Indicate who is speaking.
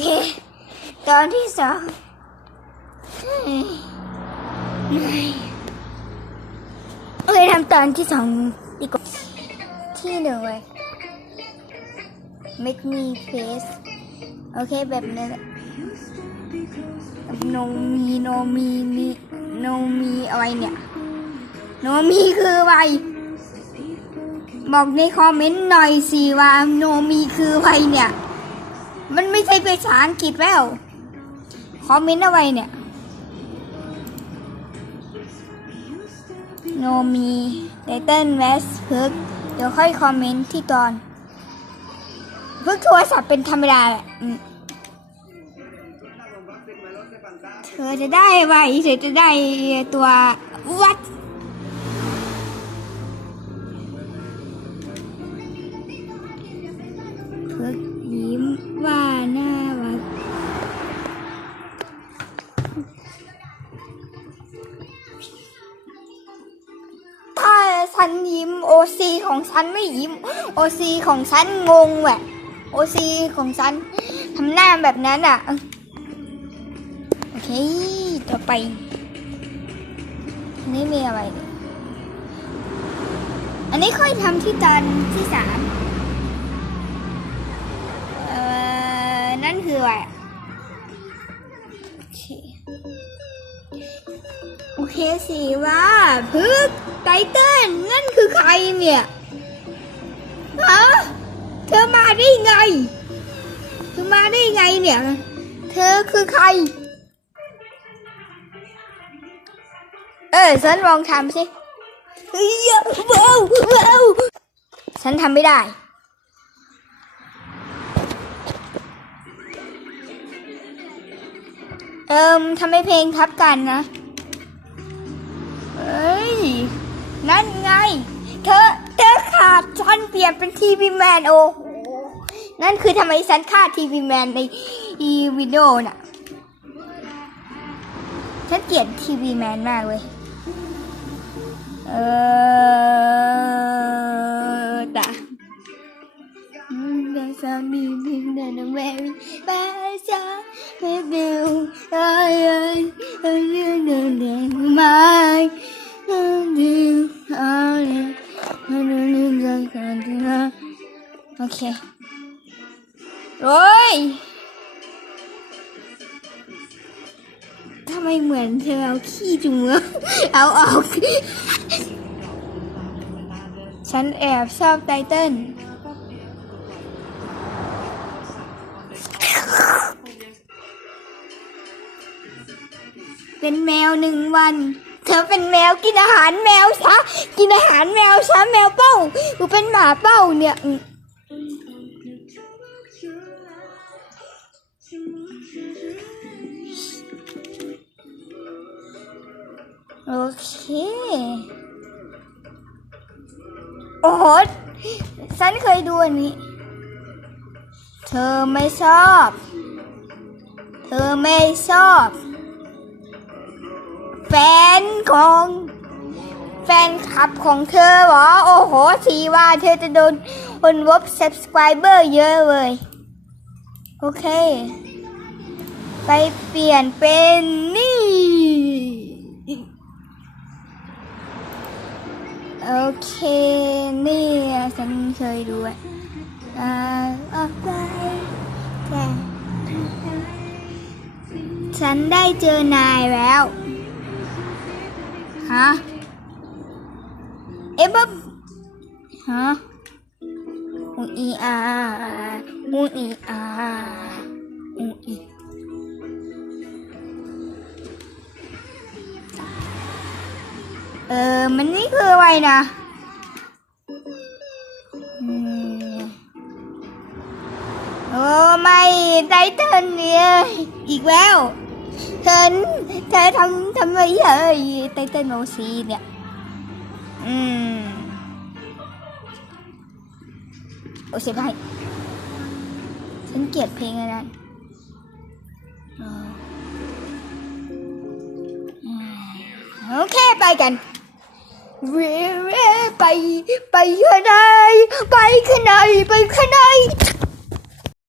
Speaker 1: เค ตอนที่สองเฮ้ยเหนื่อยโอเคทำตอนที่สองดีกว่า ที่หนึ่งเลย make me face โอเคแบบนั้นแหละ no มี no มีมี no มีอะไรเนี่ย no มีคืออะไร บอกในคอมเมนต์หน่อยสิว่า no มีคืออะไรเนี่ย มันไม่ใช่ภาษาอังกฤษแล้วคอมเมนต์อะไรเนี่ย โนมีไตเติ้ลแวสพึก เดี๋ยวค่อยคอมเมนต์ที่ตอนพึกโทรศัพท์เป็นธรรมดาแหละเธอจะได้ไวเธอจะได้ตัววัดพึก ฉันยิ้มโอซีของฉันไม่ยิ้มโอซีของฉันงงแหละโอซีของฉันทำหน้าแบบนั้นอะโอเคต่อไปนี่มีอะไร อันนี้ค่อยทำที่ตอนที่สามเอ่อ นั่นคืออะไรโอเคโอเคสิว่าพึก ไตเติ้ลนั่นคือใครเนี่ยฮะเธอมาได้ไง เธอมาได้ไงเนี่ย เธอคือใคร เออฉันลองทำสิเฮ้ยว้าวว้าวฉันทำไม่ได้เอิมทำให้เพลงทับกันนะ เธอ เธอขาดฉันเปลี่ยนเป็นทีวีแมนโอ้โห นั่นคือทำไมฉันฆ่าทีวีแมนในอีวิดีโอน่ะ ฉันเกลียดทีวีแมนมากเลยเออตาภามีพิงเดินแววิภาษาไม่เบลเอ้ยเอ้ยเอ้ยเดินเดินเดินมา โอเคโอ้ยทำไมเหมือนเธอเอาขี้จุ่มอเอาออก ฉันแอบชอบไตเติ้ลเป็นแมวหนึ่งวัน เธอเป็นแมวกินอาหารแมวซะกินอาหารแมวซะแมวเป้าหนูเป็นหมาเป้าเนี่ยโอเค โอ้โหฉันเคยดูอันนี้ เธอไม่ชอบ เธอไม่ชอบ แฟน ของแฟนคลับของเธอเหรอ โอ้โหสีว่าเธอจะโดนคนวบ subscriber เยอะเลย โอเค ไปเปลี่ยนเป็นนี่ โอเค นี่ฉันเคยดูอะอ่าออกไปแต่ฉันได้เจอนายแล้ว ฮะเอ๊ะบ๊บฮะอูอีอาอูอีอาอูอีเออ มันนี่คืออะไรนะอืมโอ้ไม่ไตเติ้ลเนี่ยอีกแล้ว เธอเธอทำทำไมเอ่ยไตเติ้ลโอซีเนี่ย อืม โอเซไปฉันเกลียดเพลงอันนั้นโอเคไปกันเร่เร่ไป ไปข้างในไปข้างในไปข้างใน